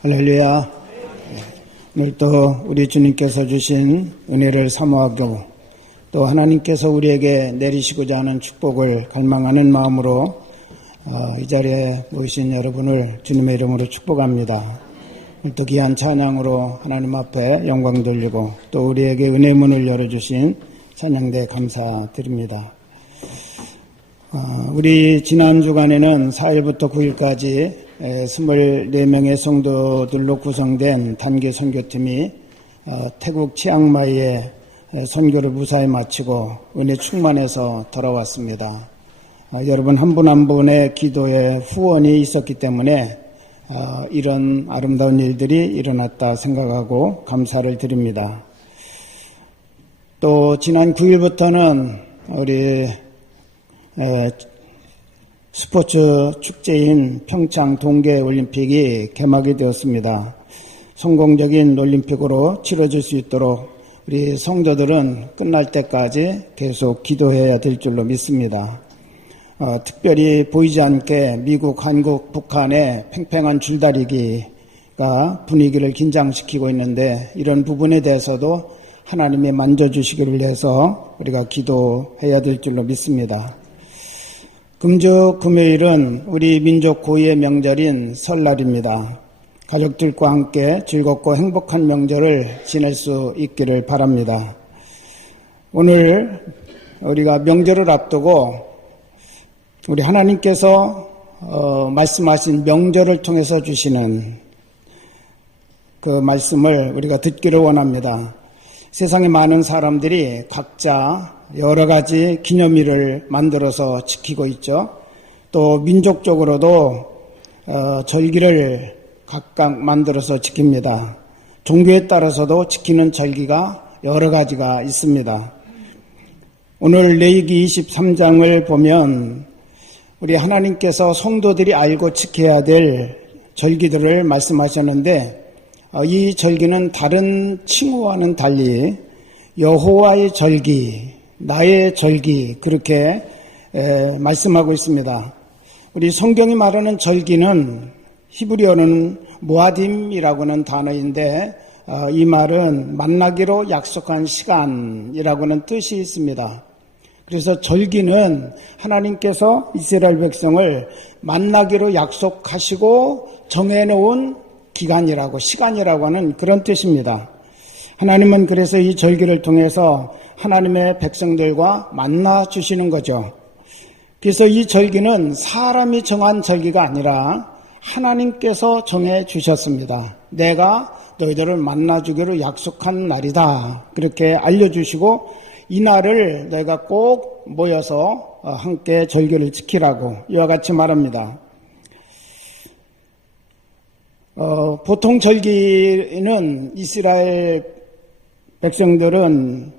할렐루야. 오늘 또 우리 주님께서 주신 은혜를 사모하고 또 하나님께서 우리에게 내리시고자 하는 축복을 갈망하는 마음으로 이 자리에 모이신 여러분을 주님의 이름으로 축복합니다. 오늘 또 귀한 찬양으로 하나님 앞에 영광 돌리고 또 우리에게 은혜 문을 열어주신 찬양대 감사드립니다. 우리 지난 주간에는 4일부터 9일까지 24명의 성도들로 구성된 단기 선교팀이 태국 치앙마이에 선교를 무사히 마치고 은혜 충만해서 돌아왔습니다. 여러분 한 분 한 분의 기도에 후원이 있었기 때문에 이런 아름다운 일들이 일어났다 생각하고 감사를 드립니다. 또 지난 9일부터는 우리 스포츠 축제인 평창 동계올림픽이 개막이 되었습니다. 성공적인 올림픽으로 치러질 수 있도록 우리 성도들은 끝날 때까지 계속 기도해야 될 줄로 믿습니다. 특별히 보이지 않게 미국, 한국, 북한의 팽팽한 줄다리기가 분위기를 긴장시키고 있는데 이런 부분에 대해서도 하나님이 만져주시기를 해서 우리가 기도해야 될 줄로 믿습니다. 금주 금요일은 우리 민족 고유의 명절인 설날입니다. 가족들과 함께 즐겁고 행복한 명절을 지낼 수 있기를 바랍니다. 오늘 우리가 명절을 앞두고 우리 하나님께서 말씀하신 명절을 통해서 주시는 그 말씀을 우리가 듣기를 원합니다. 세상에 많은 사람들이 각자 여러 가지 기념일을 만들어서 지키고 있죠. 또 민족적으로도 절기를 각각 만들어서 지킵니다. 종교에 따라서도 지키는 절기가 여러 가지가 있습니다. 오늘 레위기 23장을 보면 우리 하나님께서 성도들이 알고 지켜야 될 절기들을 말씀하셨는데 이 절기는 다른 칭호와는 달리 여호와의 절기, 나의 절기 그렇게 말씀하고 있습니다. 우리 성경이 말하는 절기는 히브리어는 모아딤이라고 하는 단어인데 이 말은 만나기로 약속한 시간이라고 는 뜻이 있습니다. 그래서 절기는 하나님께서 이스라엘 백성을 만나기로 약속하시고 정해놓은 기간이라고 시간이라고 하는 그런 뜻입니다. 하나님은 그래서 이 절기를 통해서 하나님의 백성들과 만나 주시는 거죠. 그래서 이 절기는 사람이 정한 절기가 아니라 하나님께서 정해 주셨습니다. 내가 너희들을 만나 주기로 약속한 날이다. 그렇게 알려주시고 이 날을 내가 꼭 모여서 함께 절기를 지키라고 이와 같이 말합니다. 보통 절기는 이스라엘 백성들은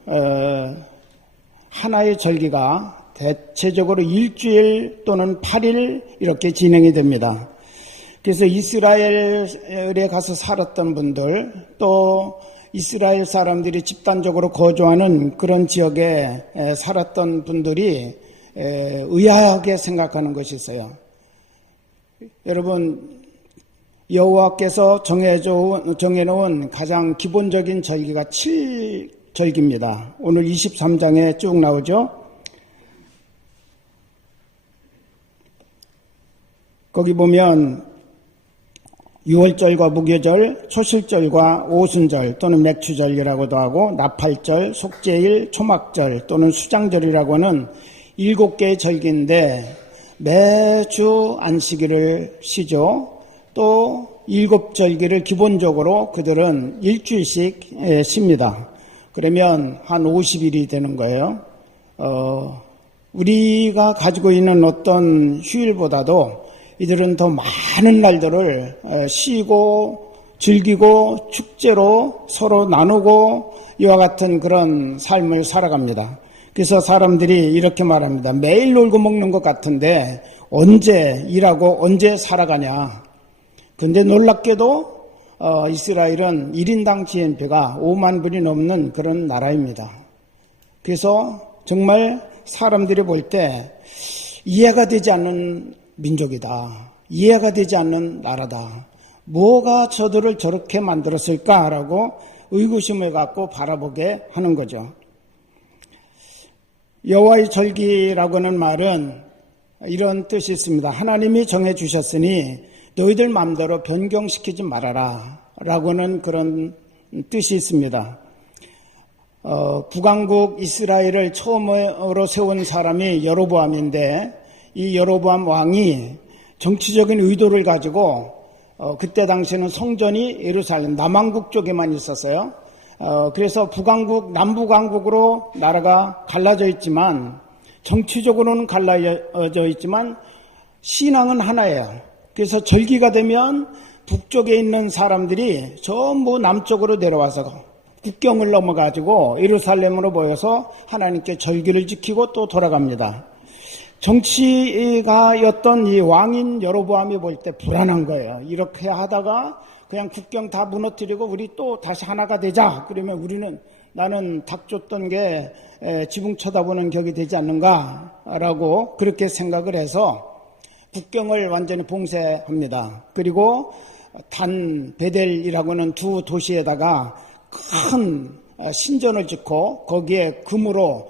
하나의 절기가 대체적으로 일주일 또는 8일 이렇게 진행이 됩니다. 그래서 이스라엘에 가서 살았던 분들 또 이스라엘 사람들이 집단적으로 거주하는 그런 지역에 살았던 분들이 의아하게 생각하는 것이 있어요. 여러분 여호와께서 정해놓은 가장 기본적인 절기가 7절기입니다. 오늘 23장에 쭉 나오죠. 거기 보면 유월절과 무교절, 초실절과 오순절 또는 맥추절이라고도 하고 나팔절, 속죄일, 초막절 또는 수장절이라고 하는 7개의 절기인데 매주 안식일을 쉬죠. 또 7절기를 기본적으로 그들은 일주일씩 쉽니다. 그러면 한 50일이 되는 거예요. 우리가 가지고 있는 어떤 휴일보다도 이들은 더 많은 날들을 쉬고 즐기고 축제로 서로 나누고 이와 같은 그런 삶을 살아갑니다. 그래서 사람들이 이렇게 말합니다. 매일 놀고 먹는 것 같은데 언제 일하고 언제 살아가냐. 근데 놀랍게도 이스라엘은 1인당 GNP가 5만 불이 넘는 그런 나라입니다. 그래서 정말 사람들이 볼 때 이해가 되지 않는 민족이다. 이해가 되지 않는 나라다. 뭐가 저들을 저렇게 만들었을까라고 의구심을 갖고 바라보게 하는 거죠. 여호와의 절기라고 하는 말은 이런 뜻이 있습니다. 하나님이 정해주셨으니 너희들 마음대로 변경시키지 말아라 라고는 그런 뜻이 있습니다. 북왕국 이스라엘을 처음으로 세운 사람이 여로보암인데, 이 여로보암 왕이 정치적인 의도를 가지고 그때 당시에는 성전이 예루살렘 남왕국 쪽에만 있었어요. 그래서 북왕국 남북왕국으로 나라가 갈라져 있지만, 정치적으로는 갈라져 있지만 신앙은 하나예요. 그래서 절기가 되면 북쪽에 있는 사람들이 전부 남쪽으로 내려와서 국경을 넘어가지고 예루살렘으로 모여서 하나님께 절기를 지키고 또 돌아갑니다. 정치가였던 이 왕인 여로보암이 볼 때 불안한 거예요. 이렇게 하다가 그냥 국경 다 무너뜨리고 우리 또 다시 하나가 되자. 그러면 나는 닭 쫓던 게 지붕 쳐다보는 격이 되지 않는가라고 그렇게 생각을 해서 국경을 완전히 봉쇄합니다. 그리고 단 베델이라고 하는 두 도시에다가 큰 신전을 짓고 거기에 금으로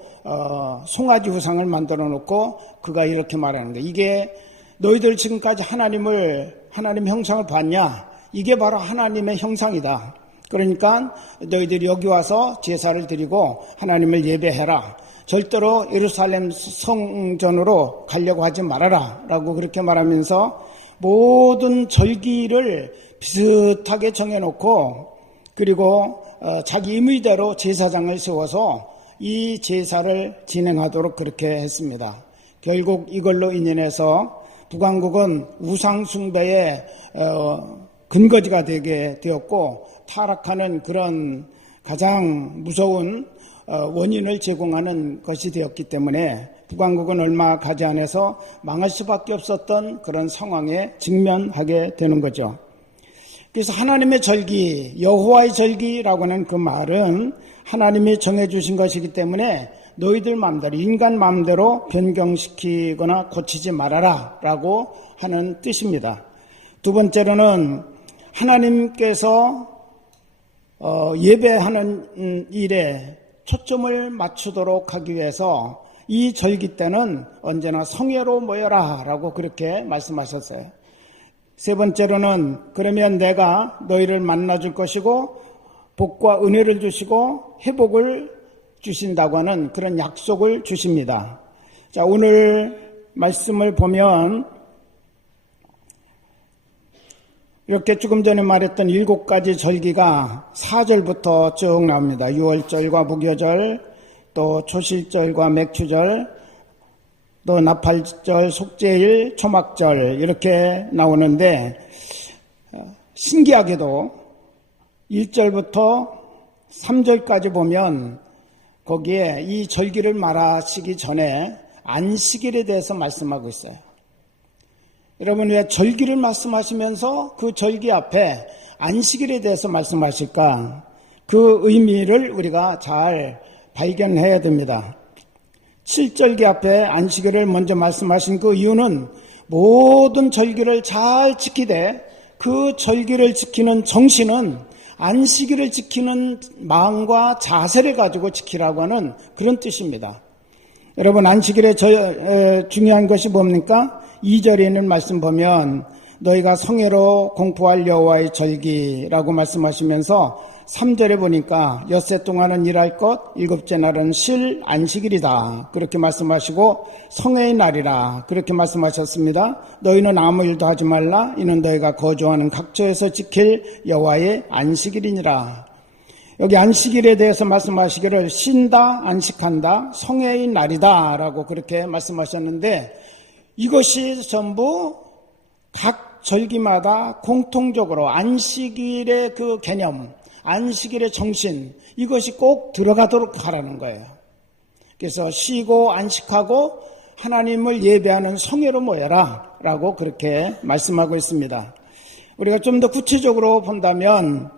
송아지 우상을 만들어 놓고 그가 이렇게 말하는 거예요. 이게 너희들 지금까지 하나님 형상을 봤냐? 이게 바로 하나님의 형상이다. 그러니까 너희들이 여기 와서 제사를 드리고 하나님을 예배해라. 절대로 예루살렘 성전으로 가려고 하지 말아라 라고 그렇게 말하면서 모든 절기를 비슷하게 정해놓고, 그리고 자기 임의대로 제사장을 세워서 이 제사를 진행하도록 그렇게 했습니다. 결국 이걸로 인연해서 북왕국은 우상 숭배의 근거지가 되게 되었고, 타락하는 그런 가장 무서운 원인을 제공하는 것이 되었기 때문에 북왕국은 얼마 가지 않아서 망할 수밖에 없었던 그런 상황에 직면하게 되는 거죠. 그래서 하나님의 절기, 여호와의 절기라고 하는 그 말은 하나님이 정해주신 것이기 때문에 너희들 마음대로, 인간 마음대로 변경시키거나 고치지 말아라 라고 하는 뜻입니다. 두 번째로는 하나님께서 예배하는 일에 초점을 맞추도록 하기 위해서 이 절기 때는 언제나 성회로 모여라 라고 그렇게 말씀하셨어요. 세 번째로는 그러면 내가 너희를 만나줄 것이고 복과 은혜를 주시고 회복을 주신다고 하는 그런 약속을 주십니다. 자, 오늘 말씀을 보면 이렇게 조금 전에 말했던 7가지 절기가 4절부터 쭉 나옵니다. 6월절과 무교절, 또 초실절과 맥추절, 또 나팔절, 속죄일, 초막절 이렇게 나오는데, 신기하게도 1절부터 3절까지 보면 거기에 이 절기를 말하시기 전에 안식일에 대해서 말씀하고 있어요. 여러분, 왜 절기를 말씀하시면서 그 절기 앞에 안식일에 대해서 말씀하실까? 그 의미를 우리가 잘 발견해야 됩니다. 7절기 앞에 안식일을 먼저 말씀하신 그 이유는 모든 절기를 잘 지키되 그 절기를 지키는 정신은 안식일을 지키는 마음과 자세를 가지고 지키라고 하는 그런 뜻입니다. 여러분, 안식일에 중요한 것이 뭡니까? 2절에 있는 말씀 보면 너희가 성회로 공포할 여호와의 절기라고 말씀하시면서 3절에 보니까 엿새 동안은 일할 것, 7째 날은 실 안식일이다 그렇게 말씀하시고 성회의 날이라 그렇게 말씀하셨습니다. 너희는 아무 일도 하지 말라. 이는 너희가 거주하는 각처에서 지킬 여호와의 안식일이니라. 여기 안식일에 대해서 말씀하시기를 쉰다, 안식한다, 성회의 날이다 라고 그렇게 말씀하셨는데, 이것이 전부 각 절기마다 공통적으로 안식일의 그 개념, 안식일의 정신, 이것이 꼭 들어가도록 하라는 거예요. 그래서 쉬고 안식하고 하나님을 예배하는 성회로 모여라 라고 그렇게 말씀하고 있습니다. 우리가 좀 더 구체적으로 본다면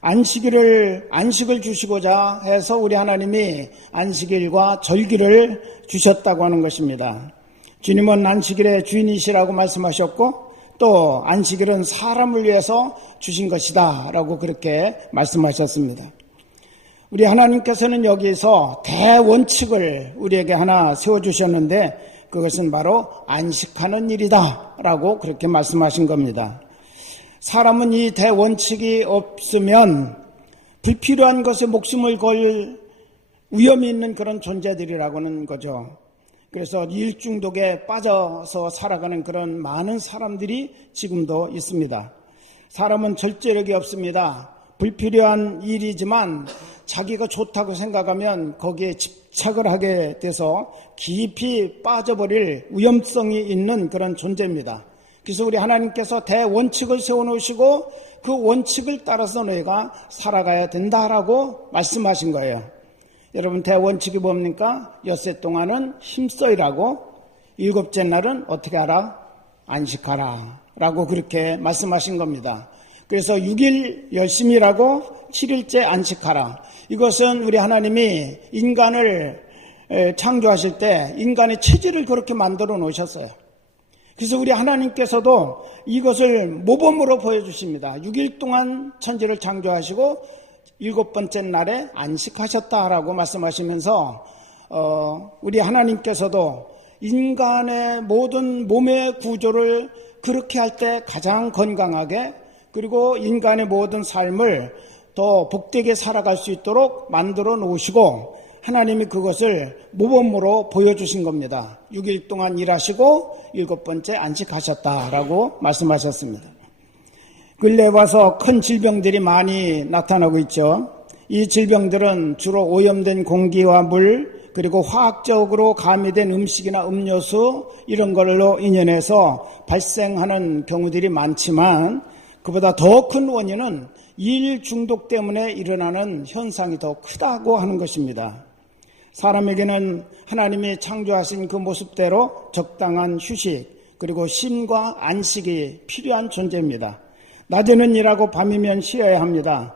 안식을 주시고자 해서 우리 하나님이 안식일과 절기를 주셨다고 하는 것입니다. 주님은 안식일의 주인이시라고 말씀하셨고 또 안식일은 사람을 위해서 주신 것이다 라고 그렇게 말씀하셨습니다. 우리 하나님께서는 여기서 대원칙을 우리에게 하나 세워주셨는데 그것은 바로 안식하는 일이다 라고 그렇게 말씀하신 겁니다. 사람은 이 대원칙이 없으면 불필요한 것에 목숨을 걸 위험이 있는 그런 존재들이라고는 거죠. 그래서 일 중독에 빠져서 살아가는 그런 많은 사람들이 지금도 있습니다. 사람은 절제력이 없습니다. 불필요한 일이지만 자기가 좋다고 생각하면 거기에 집착을 하게 돼서 깊이 빠져버릴 위험성이 있는 그런 존재입니다. 그래서 우리 하나님께서 대원칙을 세워놓으시고 그 원칙을 따라서 너희가 살아가야 된다라고 말씀하신 거예요. 여러분, 대원칙이 뭡니까? 엿새 동안은 힘써 일하고 일곱째 날은 어떻게 하라? 안식하라 라고 그렇게 말씀하신 겁니다. 그래서 6일 열심히 일하고 7일째 안식하라. 이것은 우리 하나님이 인간을 창조하실 때 인간의 체질을 그렇게 만들어 놓으셨어요. 그래서 우리 하나님께서도 이것을 모범으로 보여주십니다. 6일 동안 천지를 창조하시고 7번째 날에 안식하셨다라고 말씀하시면서 우리 하나님께서도 인간의 모든 몸의 구조를 그렇게 할 때 가장 건강하게 그리고 인간의 모든 삶을 더 복되게 살아갈 수 있도록 만들어 놓으시고 하나님이 그것을 모범으로 보여주신 겁니다. 6일 동안 일하시고 7번째 안식하셨다라고 말씀하셨습니다. 근래 와서 큰 질병들이 많이 나타나고 있죠. 이 질병들은 주로 오염된 공기와 물 그리고 화학적으로 가미된 음식이나 음료수 이런 걸로 인연해서 발생하는 경우들이 많지만 그보다 더 큰 원인은 일 중독 때문에 일어나는 현상이 더 크다고 하는 것입니다. 사람에게는 하나님이 창조하신 그 모습대로 적당한 휴식 그리고 쉼과 안식이 필요한 존재입니다. 낮에는 일하고 밤이면 쉬어야 합니다.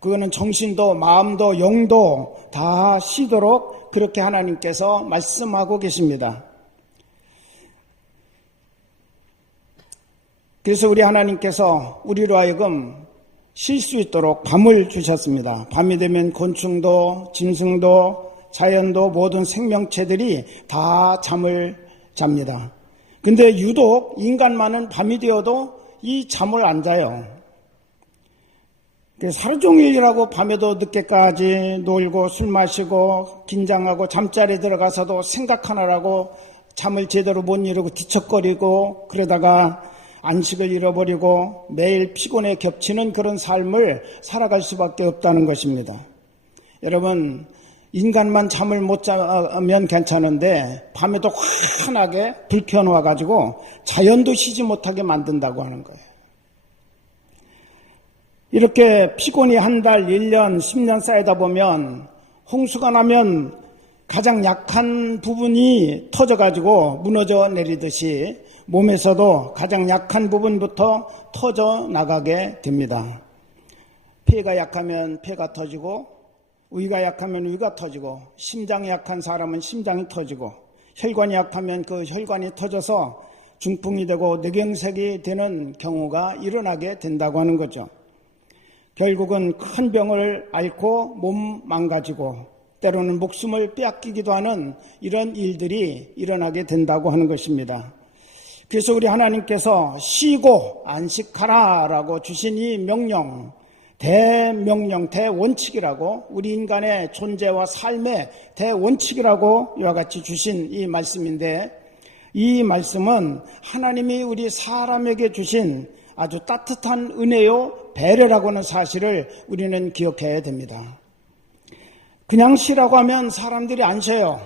그거는 정신도 마음도 영도 다 쉬도록 그렇게 하나님께서 말씀하고 계십니다. 그래서 우리 하나님께서 우리로 하여금 쉴 수 있도록 밤을 주셨습니다. 밤이 되면 곤충도 짐승도 자연도 모든 생명체들이 다 잠을 잡니다. 근데 유독 인간만은 밤이 되어도 이 잠을 안 자요. 하루 종일 일하고 밤에도 늦게까지 놀고 술 마시고 긴장하고 잠자리에 들어가서도 생각하느라고 잠을 제대로 못 이루고 뒤척거리고 그러다가 안식을 잃어버리고 매일 피곤에 겹치는 그런 삶을 살아갈 수밖에 없다는 것입니다. 여러분, 인간만 잠을 못 자면 괜찮은데 밤에도 환하게 불 켜놓아가지고 자연도 쉬지 못하게 만든다고 하는 거예요. 이렇게 피곤이 한 달, 1년, 10년 쌓이다 보면 홍수가 나면 가장 약한 부분이 터져가지고 무너져 내리듯이 몸에서도 가장 약한 부분부터 터져 나가게 됩니다. 폐가 약하면 폐가 터지고 위가 약하면 위가 터지고 심장이 약한 사람은 심장이 터지고 혈관이 약하면 그 혈관이 터져서 중풍이 되고 뇌경색이 되는 경우가 일어나게 된다고 하는 거죠. 결국은 큰 병을 앓고 몸 망가지고 때로는 목숨을 빼앗기기도 하는 이런 일들이 일어나게 된다고 하는 것입니다. 그래서 우리 하나님께서 쉬고 안식하라라고 주신 이 명령, 대명령, 대원칙이라고 우리 인간의 존재와 삶의 대원칙이라고 이와 같이 주신 이 말씀인데 이 말씀은 하나님이 우리 사람에게 주신 아주 따뜻한 은혜요 배려라고 하는 사실을 우리는 기억해야 됩니다. 그냥 쉬라고 하면 사람들이 안 쉬어요.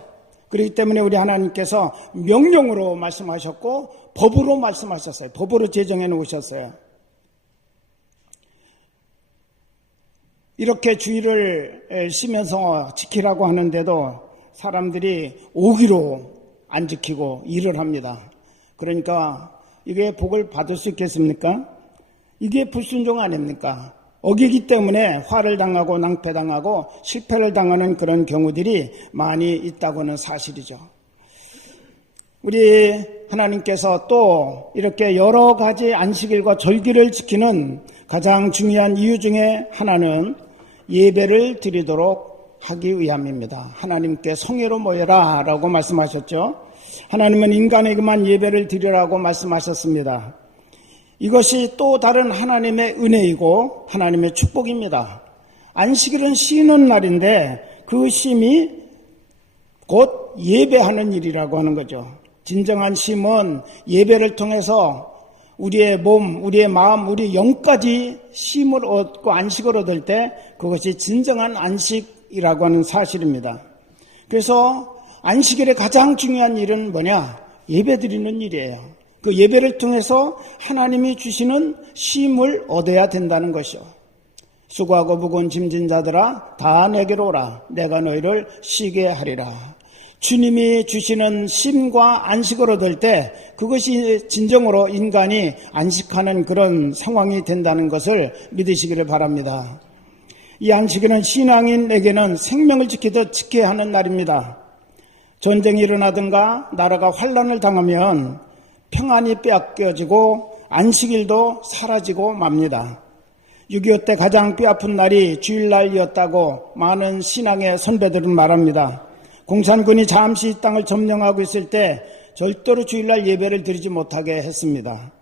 그렇기 때문에 우리 하나님께서 명령으로 말씀하셨고 법으로 말씀하셨어요. 법으로 제정해 놓으셨어요. 이렇게 주의를 쉬면서 지키라고 하는데도 사람들이 오기로 안 지키고 일을 합니다. 그러니까 이게 복을 받을 수 있겠습니까? 이게 불순종 아닙니까? 어기기 때문에 화를 당하고 낭패당하고 실패를 당하는 그런 경우들이 많이 있다고 하는 사실이죠. 우리 하나님께서 또 이렇게 여러 가지 안식일과 절기를 지키는 가장 중요한 이유 중에 하나는 예배를 드리도록 하기 위함입니다. 하나님께 성회로 모여라 라고 말씀하셨죠. 하나님은 인간에게만 예배를 드리라고 말씀하셨습니다. 이것이 또 다른 하나님의 은혜이고 하나님의 축복입니다. 안식일은 쉬는 날인데 그 쉼이 곧 예배하는 일이라고 하는 거죠. 진정한 쉼은 예배를 통해서 우리의 몸, 우리의 마음, 우리 영까지 쉼을 얻고 안식을 얻을 때 그것이 진정한 안식이라고 하는 사실입니다. 그래서 안식일의 가장 중요한 일은 뭐냐? 예배 드리는 일이에요. 그 예배를 통해서 하나님이 주시는 쉼을 얻어야 된다는 것이요. 수고하고 무거운 짐진 자들아 다 내게로 오라. 내가 너희를 쉬게 하리라. 주님이 주시는 쉼과 안식을 얻을 때 그것이 진정으로 인간이 안식하는 그런 상황이 된다는 것을 믿으시기를 바랍니다. 이 안식일은 신앙인에게는 생명을 지켜야 하는 날입니다. 전쟁이 일어나든가 나라가 환란을 당하면 평안이 빼앗겨지고 안식일도 사라지고 맙니다. 6.25 때 가장 뼈아픈 날이 주일날이었다고 많은 신앙의 선배들은 말합니다. 공산군이 잠시 이 땅을 점령하고 있을 때 절대로 주일날 예배를 드리지 못하게 했습니다.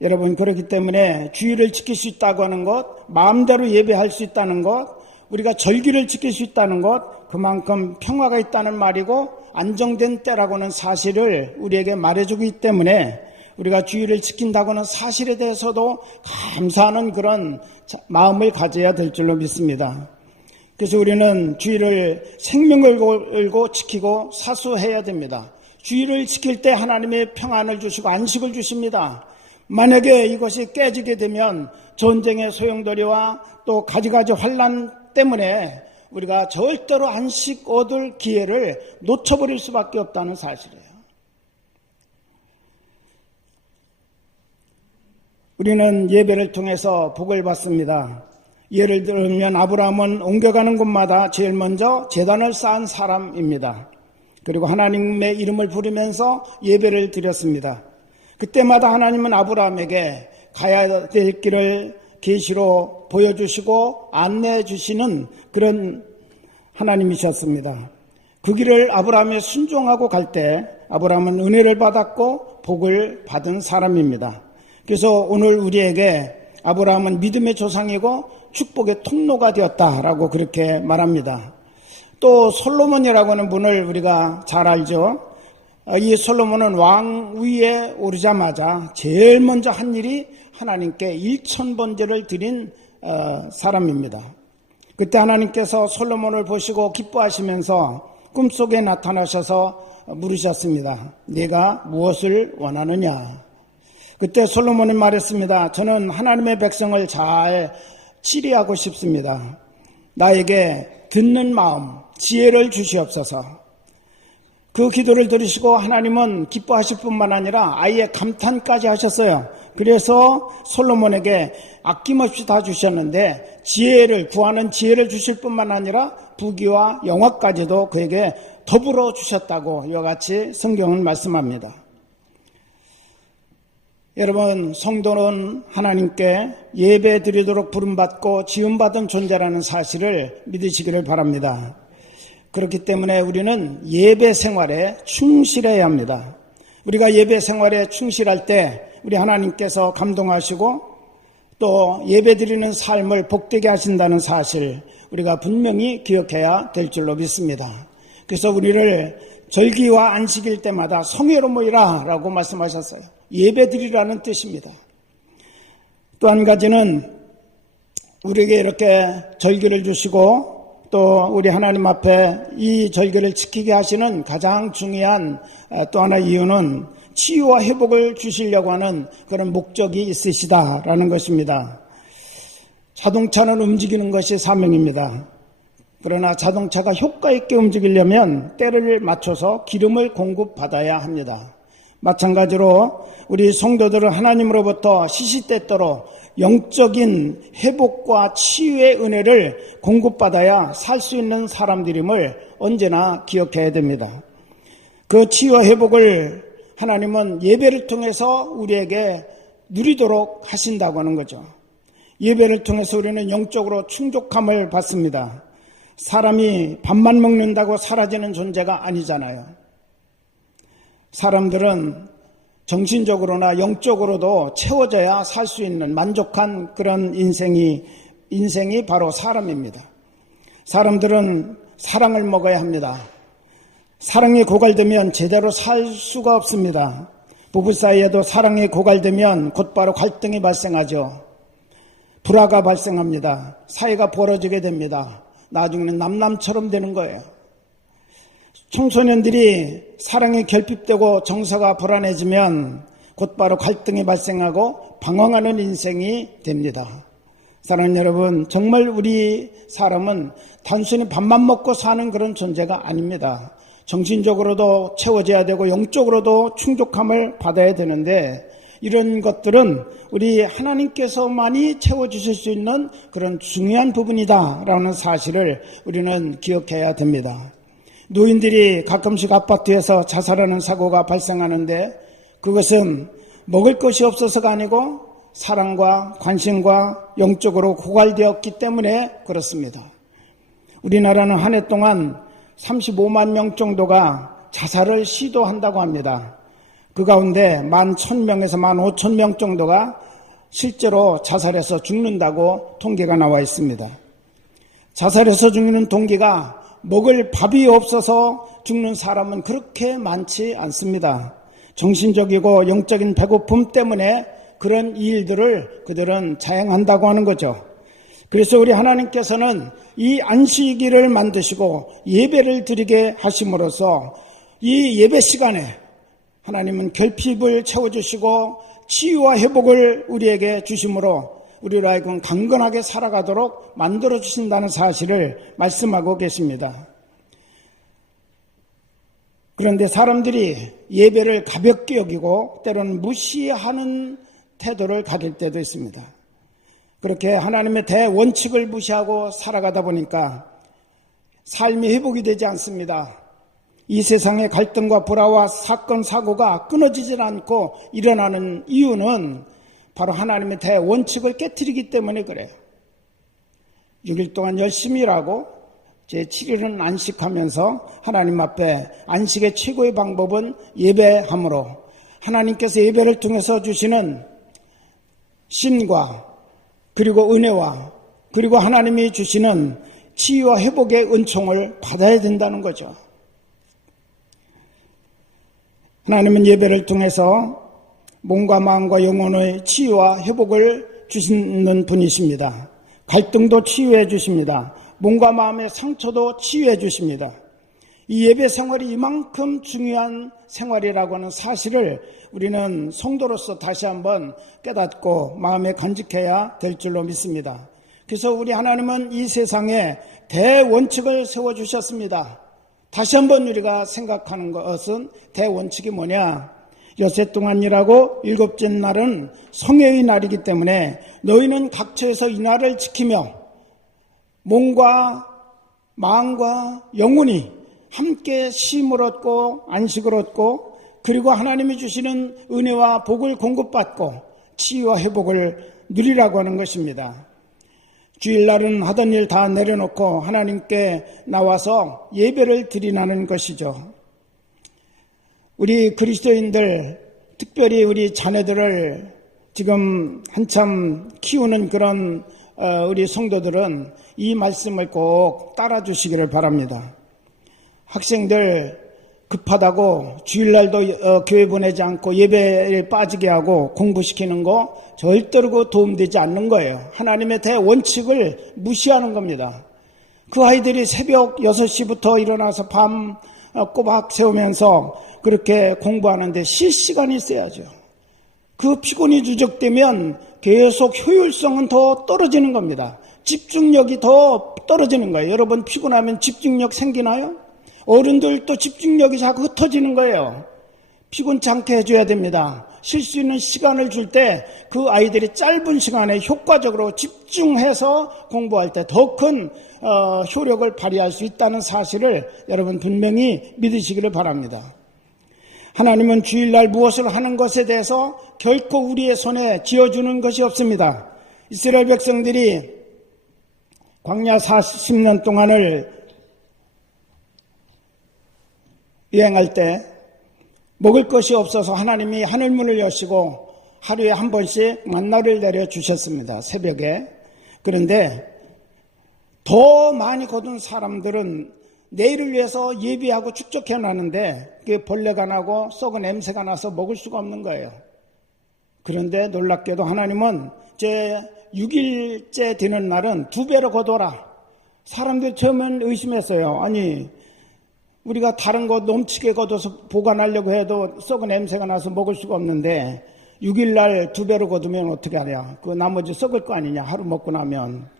여러분, 그렇기 때문에 주일을 지킬 수 있다고 하는 것, 마음대로 예배할 수 있다는 것, 우리가 절기를 지킬 수 있다는 것, 그만큼 평화가 있다는 말이고 안정된 때라고 하는 사실을 우리에게 말해주기 때문에 우리가 주일을 지킨다고 하는 사실에 대해서도 감사하는 그런 마음을 가져야 될 줄로 믿습니다. 그래서 우리는 주일을 생명을 걸고 지키고 사수해야 됩니다. 주일을 지킬 때 하나님의 평안을 주시고 안식을 주십니다. 만약에 이것이 깨지게 되면 전쟁의 소용돌이와 또 가지가지 환란 때문에 우리가 절대로 안식 얻을 기회를 놓쳐버릴 수밖에 없다는 사실이에요. 우리는 예배를 통해서 복을 받습니다. 예를 들면 아브라함은 옮겨가는 곳마다 제일 먼저 제단을 쌓은 사람입니다. 그리고 하나님의 이름을 부르면서 예배를 드렸습니다. 그때마다 하나님은 아브라함에게 가야 될 길을 계시로 보여주시고 안내해 주시는 그런 하나님이셨습니다. 그 길을 아브라함이 순종하고 갈 때 아브라함은 은혜를 받았고 복을 받은 사람입니다. 그래서 오늘 우리에게 아브라함은 믿음의 조상이고 축복의 통로가 되었다라고 그렇게 말합니다. 또 솔로몬이라고 하는 분을 우리가 잘 알죠. 이 솔로몬은 왕 위에 오르자마자 제일 먼저 한 일이 하나님께 1000번제를 드린 사람입니다. 그때 하나님께서 솔로몬을 보시고 기뻐하시면서 꿈속에 나타나셔서 물으셨습니다. 네가 무엇을 원하느냐? 그때 솔로몬이 말했습니다. 저는 하나님의 백성을 잘 치리하고 싶습니다. 나에게 듣는 마음, 지혜를 주시옵소서. 그 기도를 들으시고 하나님은 기뻐하실 뿐만 아니라 아예 감탄까지 하셨어요. 그래서 솔로몬에게 아낌없이 다 주셨는데 지혜를 구하는 지혜를 주실 뿐만 아니라 부귀와 영화까지도 그에게 더불어 주셨다고 이와 같이 성경은 말씀합니다. 여러분, 성도는 하나님께 예배 드리도록 부름받고 지음받은 존재라는 사실을 믿으시기를 바랍니다. 그렇기 때문에 우리는 예배 생활에 충실해야 합니다. 우리가 예배 생활에 충실할 때 우리 하나님께서 감동하시고 또 예배 드리는 삶을 복되게 하신다는 사실 우리가 분명히 기억해야 될 줄로 믿습니다. 그래서 우리를 절기와 안식일 때마다 성회로 모이라 라고 말씀하셨어요. 예배 드리라는 뜻입니다. 또 한 가지는 우리에게 이렇게 절기를 주시고 또 우리 하나님 앞에 이 절기를 지키게 하시는 가장 중요한 또 하나의 이유는 치유와 회복을 주시려고 하는 그런 목적이 있으시다라는 것입니다. 자동차는 움직이는 것이 사명입니다. 그러나 자동차가 효과 있게 움직이려면 때를 맞춰서 기름을 공급받아야 합니다. 마찬가지로 우리 성도들은 하나님으로부터 시시때때로 영적인 회복과 치유의 은혜를 공급받아야 살 수 있는 사람들임을 언제나 기억해야 됩니다. 그 치유와 회복을 하나님은 예배를 통해서 우리에게 누리도록 하신다고 하는 거죠. 예배를 통해서 우리는 영적으로 충족함을 받습니다. 사람이 밥만 먹는다고 사라지는 존재가 아니잖아요. 사람들은 정신적으로나 영적으로도 채워져야 살 수 있는 만족한 그런 인생이 바로 사람입니다. 사람들은 사랑을 먹어야 합니다. 사랑이 고갈되면 제대로 살 수가 없습니다. 부부 사이에도 사랑이 고갈되면 곧바로 갈등이 발생하죠. 불화가 발생합니다. 사이가 벌어지게 됩니다. 나중에는 남남처럼 되는 거예요. 청소년들이 사랑이 결핍되고 정서가 불안해지면 곧바로 갈등이 발생하고 방황하는 인생이 됩니다. 사랑하는 여러분, 정말 우리 사람은 단순히 밥만 먹고 사는 그런 존재가 아닙니다. 정신적으로도 채워져야 되고 영적으로도 충족함을 받아야 되는데, 이런 것들은 우리 하나님께서만이 채워주실 수 있는 그런 중요한 부분이다라는 사실을 우리는 기억해야 됩니다. 노인들이 가끔씩 아파트에서 자살하는 사고가 발생하는데, 그것은 먹을 것이 없어서가 아니고 사랑과 관심과 영적으로 고갈되었기 때문에 그렇습니다. 우리나라는 한 해 동안 35만 명 정도가 자살을 시도한다고 합니다. 그 가운데 11,000명에서 15,000명 정도가 실제로 자살해서 죽는다고 통계가 나와 있습니다. 자살해서 죽는 동기가 먹을 밥이 없어서 죽는 사람은 그렇게 많지 않습니다. 정신적이고 영적인 배고픔 때문에 그런 일들을 그들은 자행한다고 하는 거죠. 그래서 우리 하나님께서는 이 안식일을 만드시고 예배를 드리게 하심으로써 이 예배 시간에 하나님은 결핍을 채워주시고 치유와 회복을 우리에게 주심으로 우리로 하여금 강건하게 살아가도록 만들어주신다는 사실을 말씀하고 계십니다. 그런데 사람들이 예배를 가볍게 여기고 때로는 무시하는 태도를 가질 때도 있습니다. 그렇게 하나님의 대원칙을 무시하고 살아가다 보니까 삶이 회복이 되지 않습니다. 이 세상의 갈등과 불화와 사건, 사고가 끊어지질 않고 일어나는 이유는 바로 하나님의 대원칙을 깨트리기 때문에 그래요. 6일 동안 열심히 일하고 제7일은 안식하면서 하나님 앞에 안식의 최고의 방법은 예배함으로 하나님께서 예배를 통해서 주시는 신과 그리고 은혜와 그리고 하나님이 주시는 치유와 회복의 은총을 받아야 된다는 거죠. 하나님은 예배를 통해서 몸과 마음과 영혼의 치유와 회복을 주시는 분이십니다. 갈등도 치유해 주십니다. 몸과 마음의 상처도 치유해 주십니다. 이 예배 생활이 이만큼 중요한 생활이라고 하는 사실을 우리는 성도로서 다시 한번 깨닫고 마음에 간직해야 될 줄로 믿습니다. 그래서 우리 하나님은 이 세상에 대원칙을 세워주셨습니다. 다시 한번 우리가 생각하는 것은 대원칙이 뭐냐? 엿새 동안 일하고 일곱째 날은 성회의 날이기 때문에 너희는 각처에서 이 날을 지키며 몸과 마음과 영혼이 함께 쉼을 얻고 안식을 얻고 그리고 하나님이 주시는 은혜와 복을 공급받고 치유와 회복을 누리라고 하는 것입니다. 주일날은 하던 일 다 내려놓고 하나님께 나와서 예배를 드리라는 것이죠. 우리 그리스도인들, 특별히 우리 자녀들을 지금 한참 키우는 그런 우리 성도들은 이 말씀을 꼭 따라주시기를 바랍니다. 학생들 급하다고 주일날도 교회 보내지 않고 예배에 빠지게 하고 공부시키는 거 절대로 도움되지 않는 거예요. 하나님의 대원칙을 무시하는 겁니다. 그 아이들이 새벽 6시부터 일어나서 밤 꼬박 세우면서 그렇게 공부하는데 쉴 시간이 있어야죠. 그 피곤이 누적되면 계속 효율성은 더 떨어지는 겁니다. 집중력이 더 떨어지는 거예요. 여러분 피곤하면 집중력 생기나요? 어른들도 집중력이 자꾸 흩어지는 거예요. 피곤치 않게 해줘야 됩니다. 쉴 수 있는 시간을 줄 때 그 아이들이 짧은 시간에 효과적으로 집중해서 공부할 때 더 큰 효력을 발휘할 수 있다는 사실을 여러분 분명히 믿으시기를 바랍니다. 하나님은 주일날 무엇을 하는 것에 대해서 결코 우리의 손에 쥐어주는 것이 없습니다. 이스라엘 백성들이 광야 40년 동안을 여행할 때 먹을 것이 없어서 하나님이 하늘문을 여시고 하루에 한 번씩 만나를 내려주셨습니다. 새벽에. 그런데 더 많이 거둔 사람들은 내일을 위해서 예비하고 축적해 놨는데 그게 벌레가 나고 썩은 냄새가 나서 먹을 수가 없는 거예요. 그런데 놀랍게도 하나님은 제 6일째 되는 날은 2배로 거둬라. 사람들이 처음엔 의심했어요. 아니 우리가 다른 거 넘치게 거둬서 보관하려고 해도 썩은 냄새가 나서 먹을 수가 없는데 6일날 2배로 거두면 어떻게 하냐. 그 나머지 썩을 거 아니냐. 하루 먹고 나면.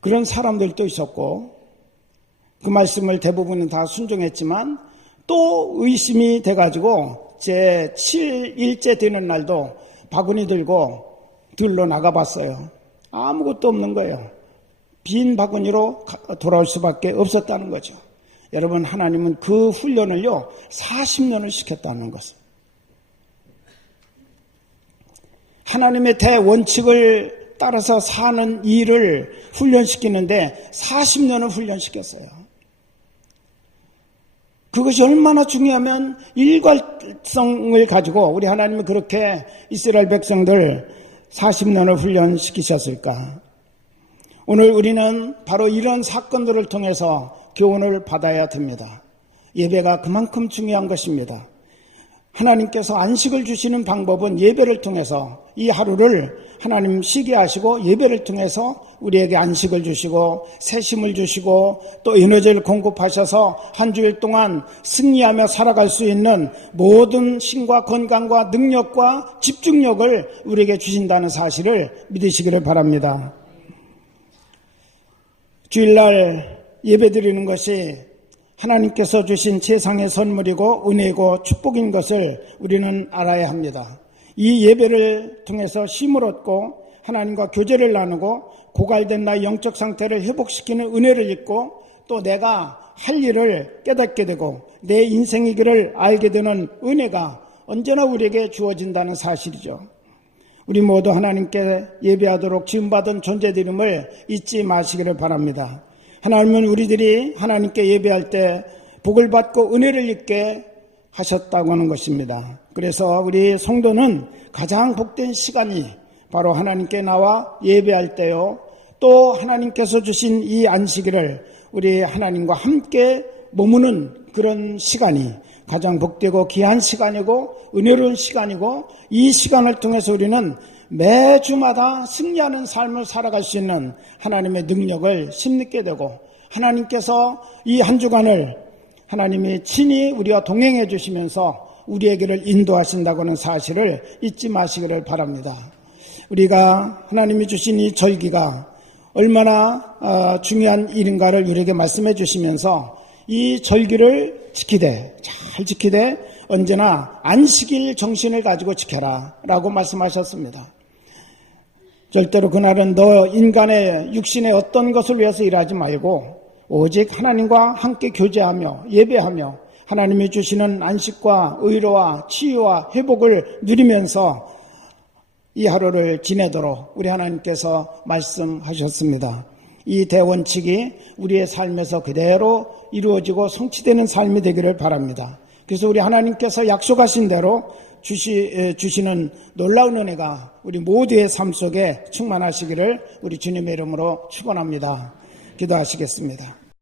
그런 사람들도 있었고 그 말씀을 대부분은 다 순종했지만 또 의심이 돼가지고 제 7일째 되는 날도 바구니 들고 들러 나가봤어요. 아무것도 없는 거예요. 빈 바구니로 돌아올 수밖에 없었다는 거죠. 여러분, 하나님은 그 훈련을요 40년을 시켰다는 것을. 하나님의 대원칙을 따라서 사는 일을 훈련시키는데 40년을 훈련시켰어요. 그것이 얼마나 중요하면 일관성을 가지고 우리 하나님은 그렇게 이스라엘 백성들 40년을 훈련시키셨을까? 오늘 우리는 바로 이런 사건들을 통해서 교훈을 받아야 됩니다. 예배가 그만큼 중요한 것입니다. 하나님께서 안식을 주시는 방법은 예배를 통해서 이 하루를 하나님 쉬게 하시고 예배를 통해서 우리에게 안식을 주시고 새심을 주시고 또 에너지를 공급하셔서 한 주일 동안 승리하며 살아갈 수 있는 모든 힘과 건강과 능력과 집중력을 우리에게 주신다는 사실을 믿으시기를 바랍니다. 주일날 예배드리는 것이 하나님께서 주신 세상의 선물이고 은혜고 축복인 것을 우리는 알아야 합니다. 이 예배를 통해서 힘을 얻고 하나님과 교제를 나누고 고갈된 나의 영적 상태를 회복시키는 은혜를 입고 또 내가 할 일을 깨닫게 되고 내 인생의 길을 알게 되는 은혜가 언제나 우리에게 주어진다는 사실이죠. 우리 모두 하나님께 예배하도록 지음받은 존재들임을 잊지 마시기를 바랍니다. 하나님은 우리들이 하나님께 예배할 때 복을 받고 은혜를 입게 하셨다고 하는 것입니다. 그래서 우리 성도는 가장 복된 시간이 바로 하나님께 나와 예배할 때요. 또 하나님께서 주신 이 안식일을 우리 하나님과 함께 머무는 그런 시간이 가장 복되고 귀한 시간이고 은혜로운 시간이고 이 시간을 통해서 우리는 매주마다 승리하는 삶을 살아갈 수 있는 하나님의 능력을 힘입게 되고 하나님께서 이 한 주간을 하나님이 친히 우리와 동행해 주시면서 우리에게를 인도하신다고 하는 사실을 잊지 마시기를 바랍니다. 우리가 하나님이 주신 이 절기가 얼마나 중요한 일인가를 우리에게 말씀해 주시면서 이 절기를 잘 지키되 언제나 안식일 정신을 가지고 지켜라 라고 말씀하셨습니다. 절대로 그날은 너 인간의 육신의 어떤 것을 위해서 일하지 말고 오직 하나님과 함께 교제하며 예배하며 하나님이 주시는 안식과 의로와 치유와 회복을 누리면서 이 하루를 지내도록 우리 하나님께서 말씀하셨습니다. 이 대원칙이 우리의 삶에서 그대로 이루어지고 성취되는 삶이 되기를 바랍니다. 그래서 우리 하나님께서 약속하신 대로 주시는 놀라운 은혜가 우리 모두의 삶 속에 충만하시기를 우리 주님의 이름으로 축원합니다. 기도하시겠습니다.